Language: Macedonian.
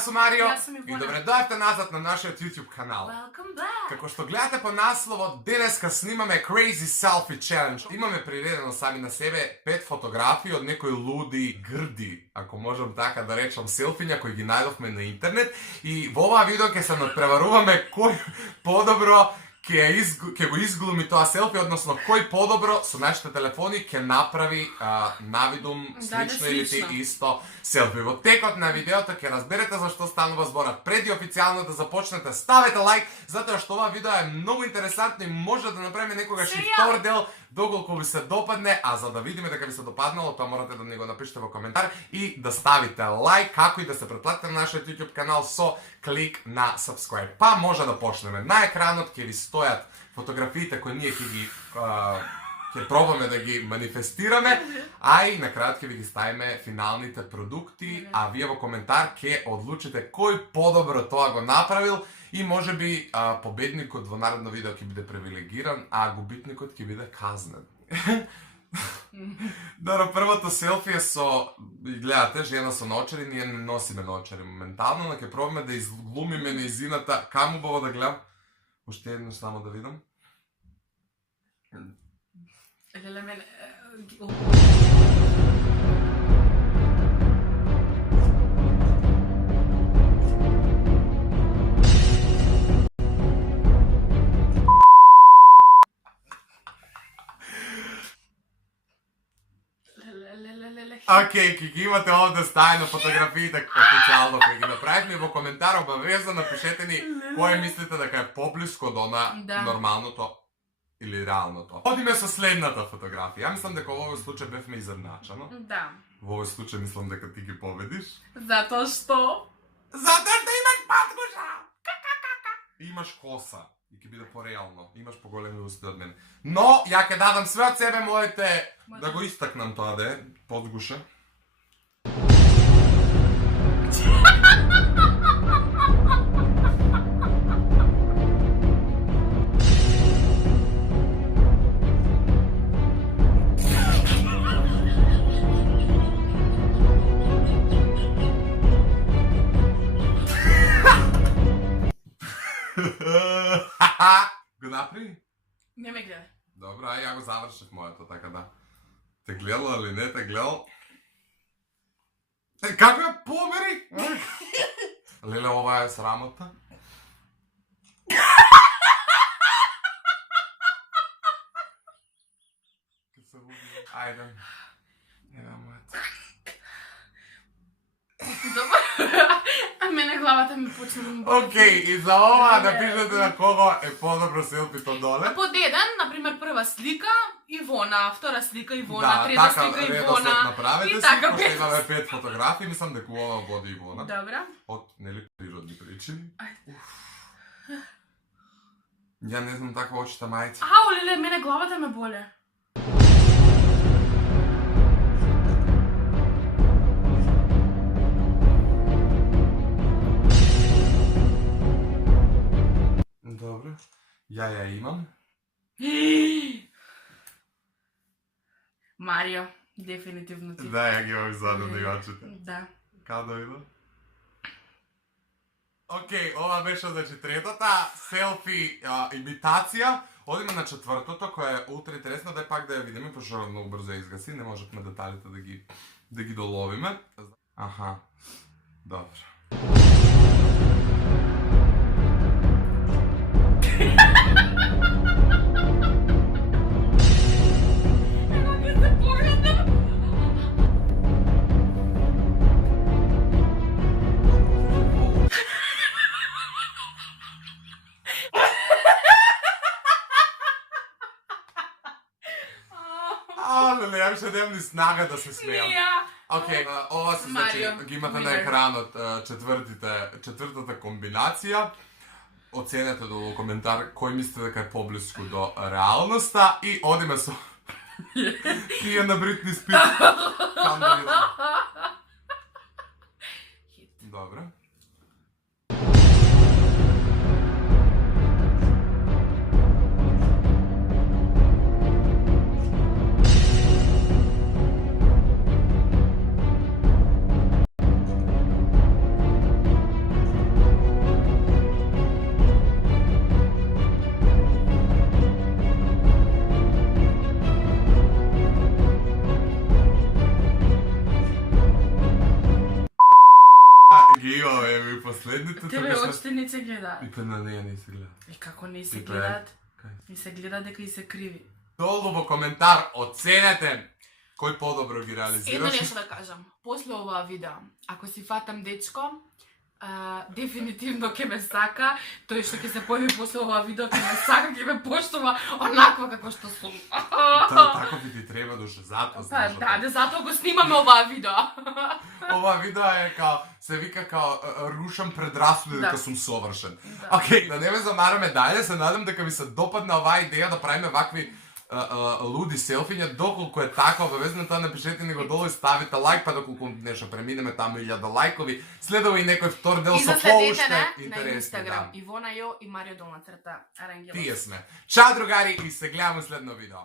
sam Mario Ja sam Ivona. i dobrodošli nazad na naš YouTube kanal. Welcome back. Kako što gledate po naslovo, deneska snimame Crazy Selfie Challenge. Imame priredeno sami na sebe 5 fotografij od nekoj ludi, grdi, ako možem taka da rečem, selfinja koji gi najdovme na internet. I v ova video, ke se nadprevaruvame, koj podobro ke go izglumi toa selfie, odnosno koji podobro su našите telefoni ke napravi navidum slično ili ti isto selfie. Во текот на видеото ќе разберете зашто станува зборот. Преди официјално да започнете, ставете лайк, затоа што ова видео е многу интересантно и може да направиме некогаш и втор дел доколку ви се допадне, а за да видиме дека ви се допаднало, тоа морате да ни го напишете во коментар и да ставите лайк, како и да се претплатите на нашиот YouTube канал со клик на subscribe. Па може да почнеме. На екранот ќе ви стојат фотографиите кои ние ќе пробаме да ги манифестираме, а и на крајот ќе ви ги ставиме финалните продукти, а вие во коментар ќе одлучите кој подобро тоа го направил и може би победникот во наредно видео ќе биде привилегиран, а губитникот ќе биде казнен. Добро, првото селфи е со, гледате, жена со наочари, ние не носиме наочари моментално, но ќе пробаме да изглумиме неизината. Каму убаво да гледам? Уште едно само да видам. Леле, мене... Окей, ќе ги имате овде стајно фотографиите официјално кои ги направивме. Во коментар обавезно напишете ни кој мислите дека е поблиско до на нормалното или реалното. Одиме со следната фотографија. Ја мислам дека во овој случај бевме изедначено. Да. Во овој случај мислам дека ти ги победиш. Затоа што? Затоа што имаш паткуша! И имаш коса. И ќе биде пореално. Имаш поголеми усти од мене. Но, ја ќе дадам све од себе, можете да го истакнам тоа да е. Подгуша. Го направи? Не ме гледа. Добро, ај ја го завршив моето, така да. Те гледала или не те гледал? Како ја побери? Леле, ова е срамота. Ајде. Ева моето. Добро. А мене главата ми почна да му боли. Океј, и за ова да пишете на кого е подобро селфито доле. Под еден, например, прва слика Ивона, втора слика Ивона, трета слика Ивона. Да, направете и си, така пошто пет. имаме 5 фотографии, мислам дека ова води Ивона. Добра. Од, нели, природни причини. Ајде. Ја не знам таква очита мајца. Ау, леле, мене главата ме боле. Добро. Ја имам. Марио, дефинитивно ти. Да, ја ги имам зададно и очите. Да. Каде иде? Океј, ова беше значи третата селфи имитација. Одиме на четвртото, која е ултра интересна, дај пак да ја видиме, пошто многу брзо ја изгаси, не можевме деталите да ги доловиме. Аха. Добро. Леле, ја више немам ни снага да се смејам. Океј, ова се значи, ги имате на екранот четвртата комбинација. Оценете до коментар кој мислите дека е поблиску до реалноста и одиме со тие на Бритни Спирс. Кам да видам. Добро. Последните Тебе очите не се гледаат. И па на неја не се гледа. И како не се И пре- гледаат? Кај? И се гледа дека и се криви. Долу во коментар оценете кој подобро ги Едно реализираш. нешто да кажам. После оваа видео, ако си фатам дечко, дефинитивно ќе ме сака, тој што ќе се појави после оваа видео ќе ме сака, ќе ме поштува онаква како што сум. Тако би ти треба душе, затоа Па знаеш. да, затоа го снимаме оваа видео. Ова видео е као, се вика као рушам предрасуди дека Да. сум совршен. Да. Океј, да не ме замараме дале, се надам дека ви се допадна оваа идеја да правиме вакви луди селфиња, доколку е така, обавезно тоа напишете ни го долу и ставите лайк, па доколку нешто преминеме таму 1000 лайкови, следува и некој втор дел И со заследете поуште на интересни, Инстаграм. да. Ивона Јо и Марио Долна Црта. Арангелос. Тие сме. Чао другари и се гледаме следно видео.